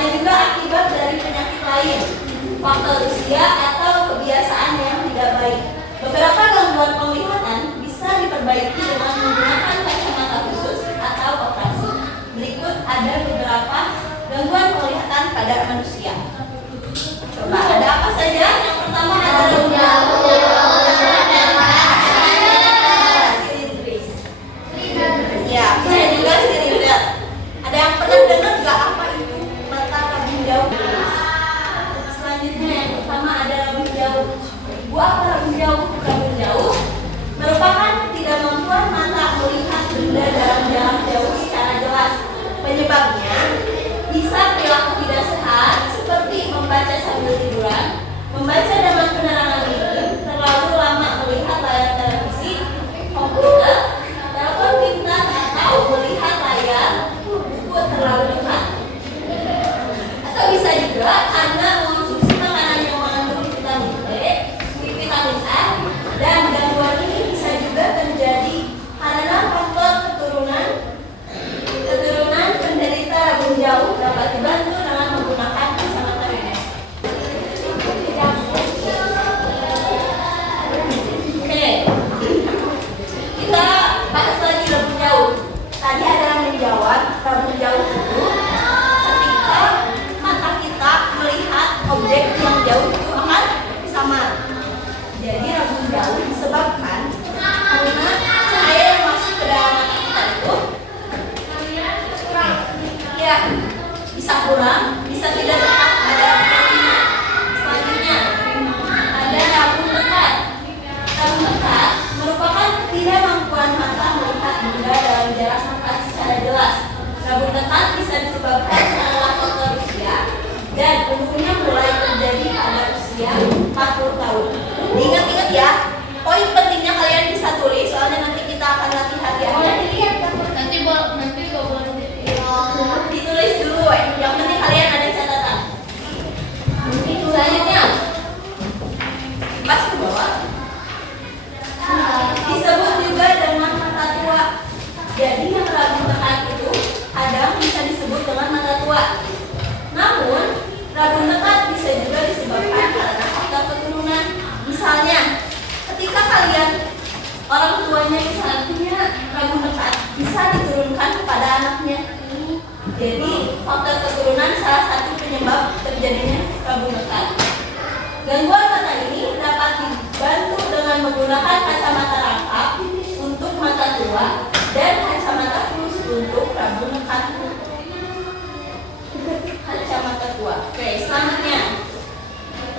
Ada juga akibat dari penyakit lain, faktor usia atau kebiasaan yang tidak baik. Beberapa gangguan penglihatan bisa diperbaiki dengan menggunakan kacamata khusus atau operasi. Berikut ada beberapa gangguan penglihatan pada manusia. Coba ada apa saja? Yang pertama ada silindris. Ya, bisa juga silinder. Ada yang pernah dengar nggak apa itu mata rabun jauh? Selanjutnya yang pertama ada rabun jauh. Ibu apa rabun jauh? Rabun jauh merupakan ketidakmampuan mata melihat benda dalam jarak jauh secara jelas. Penyebabnya bisa perilaku tidak sehat seperti membaca sambil tiduran, membaca dengan penerangan minim, terlalu lama melihat layar televisi, komputer, telepon pintar atau melihat layar buku terlalu dekat. Atau bisa juga karena mengonsumsi makanan yang mengandung vitamin B, vitamin A, dan gangguan ini bisa juga terjadi karena faktor keturunan penderita rabun jauh dapat dibantu dengan menggunakan kacamata rimes. Oke, kita bahas lagi rabun jauh. Tadi ada yang menjawab rabun jauh itu ketika mata kita melihat objek yang jauh itu akan samar. Jadi rabun jauh disebabkan karena cahaya yang masuk ke dalam mata kita itu ya bisa kurang, bisa tidak dekat pada retina. Selanjutnya ada rabun dekat. Rabun dekat merupakan ketidakmampuan mata melihat benda dalam jarak dekat secara jelas. Rabun dekat bisa disebabkan karena faktor usia dan umumnya mulai terjadi pada usia 40 tahun. Ingat-ingat ya, poin pentingnya kalian bisa tulis soalnya nanti kita akan latihan ya. Nanti boleh Ditulis dulu, yang penting kalian ada catatan. Selanjutnya, pas ke bawah, disebut juga dengan mata tua. Jadi yang rabun dekat itu kadang bisa disebut dengan mata tua. Namun, rabun dekat bisa juga disebabkan karena faktor keturunan. Misalnya, ketika kalian orang tuanya misalnya punya rabun dekat, bisa diturunkan kepada anaknya. Jadi faktor keturunan salah satu penyebab terjadinya rabun dekat. Gangguan mata ini dapat dibantu dengan menggunakan kacamata rangkap untuk mata tua dan kacamata khusus untuk rabun dekat. Kacamata tua. Oke, selanjutnya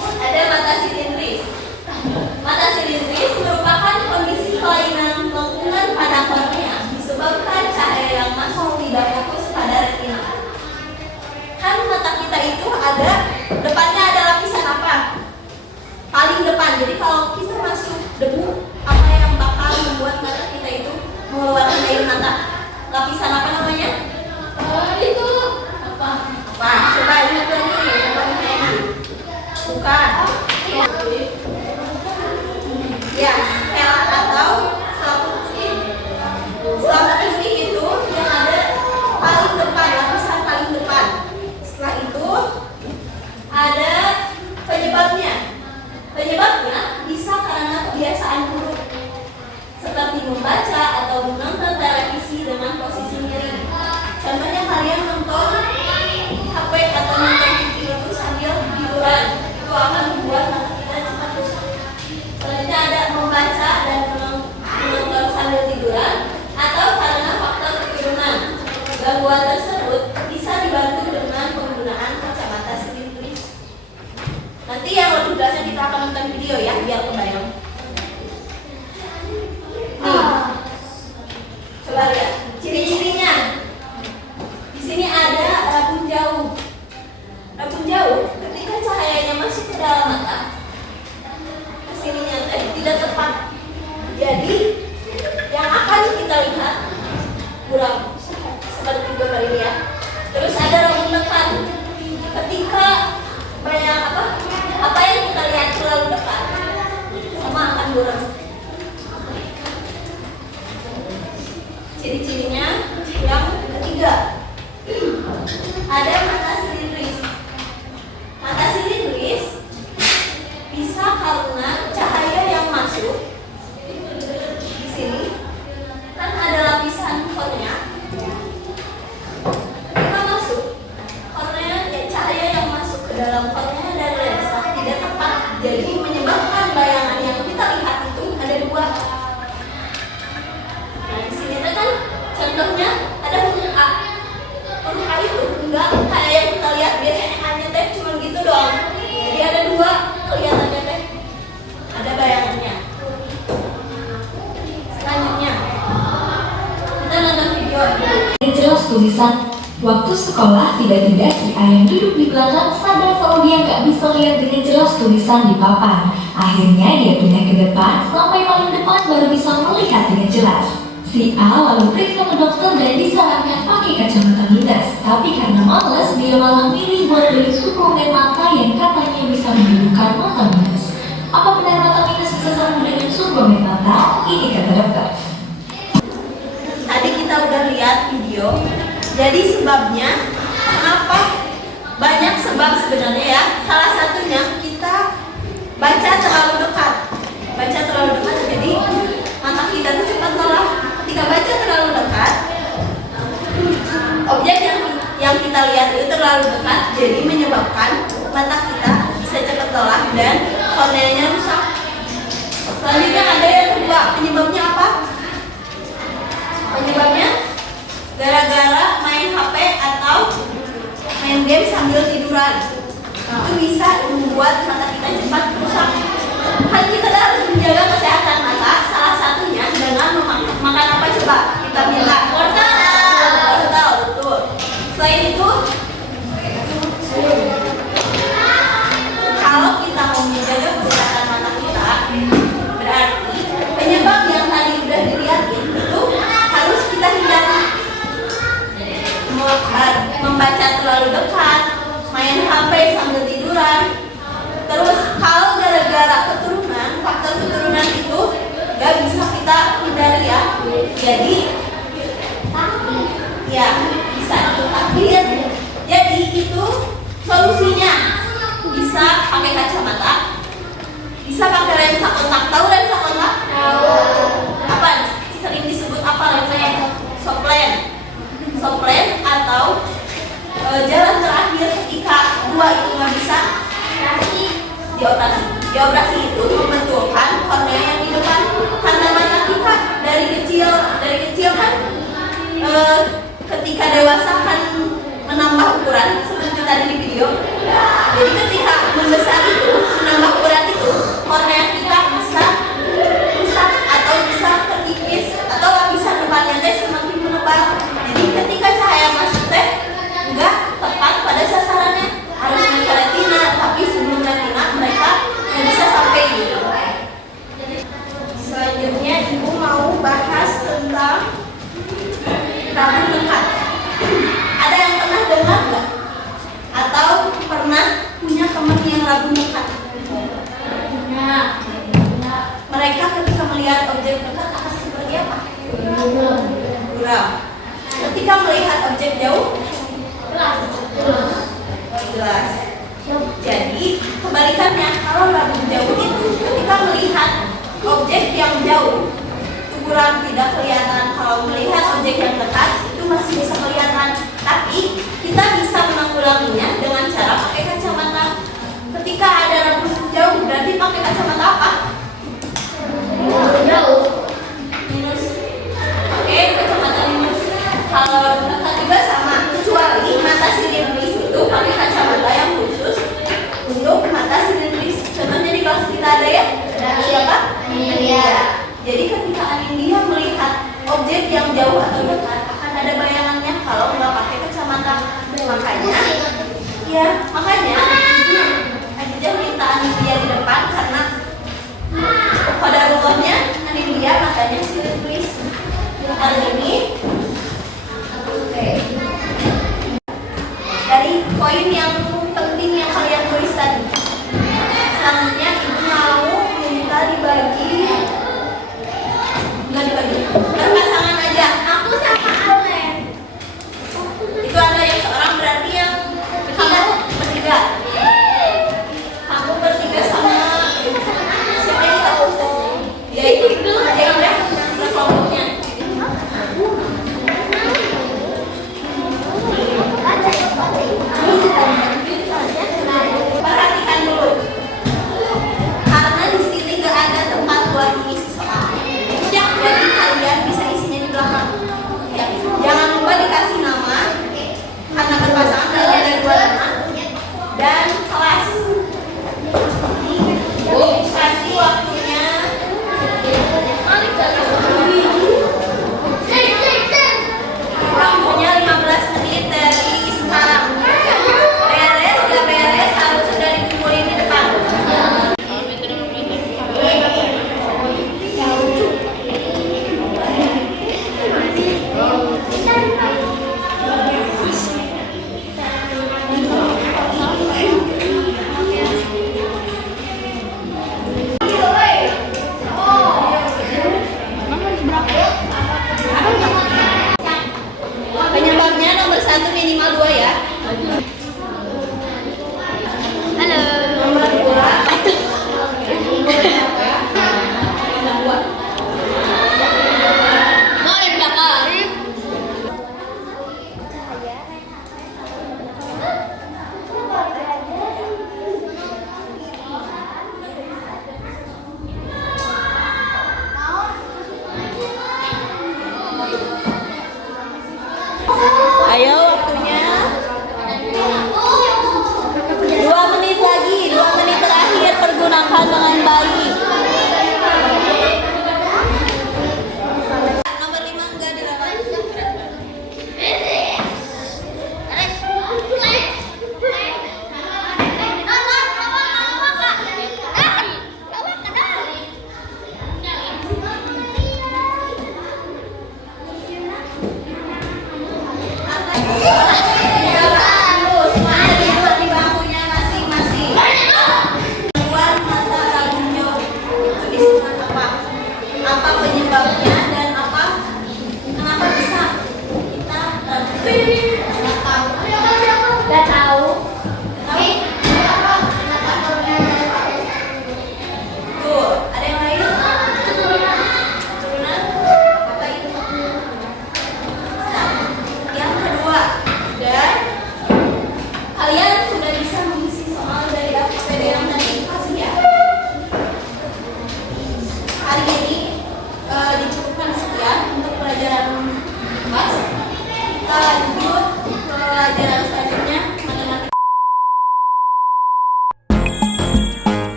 ada mata silindris. Mata silindris merupakan kondisi kelainan lengkungan pada kornea disebabkan cahaya yang masuk tidak fokus pada retina. Kan mata kita itu ada depannya ada lapisan apa? Paling depan. Jadi kalau kita masuk debu, apa yang bakal membuat mata kita itu mengeluarkan air mata? Lapisan apa namanya? itu apa? Wah, coba lihat lagi yang paling enak. Bukan. Ya, sel atau selaput putih. Selaput putih itu yang ada paling depan, lapisan paling depan. Setelah itu ada penyebabnya. Penyebabnya bisa karena kebiasaan buruk seperti membaca atau menonton televisi dengan posisi miring. Contohnya kalian nonton HP atau nonton TV itu sambil tiduran, itu akan membuat mata kita cepat rusak. Selanjutnya ada membaca dan menonton sambil tiduran atau karena faktor keturunan. Gangguan tersebut bisa dibantu dengan penggunaan kacamata silindris. Nanti yang lebih jelasnya kita akan nonton video ya biar kebayang. Nih, coba lihat ciri-cirinya. Di sini ada rabun jauh. Rabun jauh ketika cahayanya masuk ke dalam mata, kesininya tidak tepat. Jadi yang akan kita lihat kurang seperti gambar ini ya. Terus ada rabun dekat. Ketika apa yang kita lihat terlalu dekat, sama akan kurang. Ciri-cirinya yang ketiga ada mata silindris. dalam kornea dan lensa tidak tepat, jadi menyebabkan bayangan yang kita lihat itu ada dua. Nah, di sini kan contohnya ada huruf A. Huruf A itu enggak kayak yang kita lihat biasanya A-nya teh cuma gitu doang. Jadi ada dua kelihatannya teh. Ada bayangannya. Selanjutnya kita nonton video dulu. Jelas tulisan waktu sekolah, tiba-tiba si A yang duduk di belakang sadar kalau dia nggak bisa lihat dengan jelas tulisan di papan. Akhirnya dia pindah ke depan sampai paling depan baru bisa melihat dengan jelas. Si A lalu periksa ke dokter dan disarankan pakai kacamata minus. Tapi karena malas, dia malah milih buat beli suplemen mata yang katanya bisa menghidupkan mata minus. Apa benar mata minus bisa sembuh dengan suplemen mata? Ini kata dokter. Tadi kita udah lihat video. Jadi sebabnya kenapa? Banyak sebab sebenarnya ya. Salah satunya kita baca terlalu dekat. Baca terlalu dekat jadi mata kita tuh cepat lelah. Ketika baca terlalu dekat, objek yang kita lihat itu terlalu dekat, jadi menyebabkan mata kita bisa cepat lelah dan korneanya rusak. Selanjutnya ada yang kedua, penyebabnya apa? Penyebabnya gara-gara main HP atau main game sambil tiduran. Itu bisa membuat mata kita cepat rusak. Kan kita harus menjaga kesehatan mata, salah satunya dengan makan apa coba? Kita minta wortel, betul. Selain itu, kalau kita mau menjaga kesehatan mata kita, berarti penyebab yang tadi udah dilihatin itu harus kita hindari. Membaca terlalu dekat, main HP sambil tiduran. Terus kalau gara-gara keturunan, faktor keturunan itu gak bisa kita hindari ya. Jadi ya bisa tapi jadi itu solusinya bisa pakai kacamata, bisa pakai lensa kontak. Tahu lensa kontak? Apa sering disebut apa lensanya? Soplen atau jalan terakhir ketika dua itu nggak bisa dioperasi itu membetulkan kornea yang di depan, karena mata kita dari kecil kan ketika dewasa kan menambah ukuran seperti tadi di video. Jadi ketika membesar itu menambah ukuran itu kornea kita bisa rusak atau bisa terkikis atau lapisan depannya teh semakin menebal. Jadi ketika cahaya masuk teh enggak tepat pada sasarannya, harusnya ke retina, tapi sebelum retina mereka nggak bisa sampai gitu. Selanjutnya ibu mau bahas tentang rabun dekat. Ada yang pernah dengar nggak? Atau pernah punya teman yang rabun dekat? Mereka ketika melihat objek dekat akan seperti apa? Buram. Ketika melihat objek jauh, jelas. Jadi kebalikannya, kalau rabun jauh itu ketika melihat objek yang jauh itu buram, tidak kelihatan. Kalau melihat objek yang dekat itu masih bisa kelihatan. Tapi kita bisa menanggulanginya dengan cara pakai kacamata. Ketika ada rabun jauh, berarti pakai kacamata apa? Jauh. Minus. Oke, kacamata minus. Kalau dekat juga sama, kecuali mata silindris itu pakai kacamata yang khusus untuk mata silindris. Contohnya di kelas kita ada ya? Siapa? Anindya. Jadi ketika Anindya melihat objek yang jauh atau dekat akan ada bayangannya kalau nggak pakai kacamata. Makanya Adijah minta Anindya di depan karena qadarullohnya Anindya makanya silindris. Hari ini dari poin yang penting yang